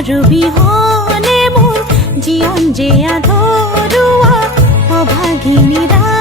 আৰু বিহনে মোৰ জীৱন যে আধৰুৱা অভাগিনী ৰা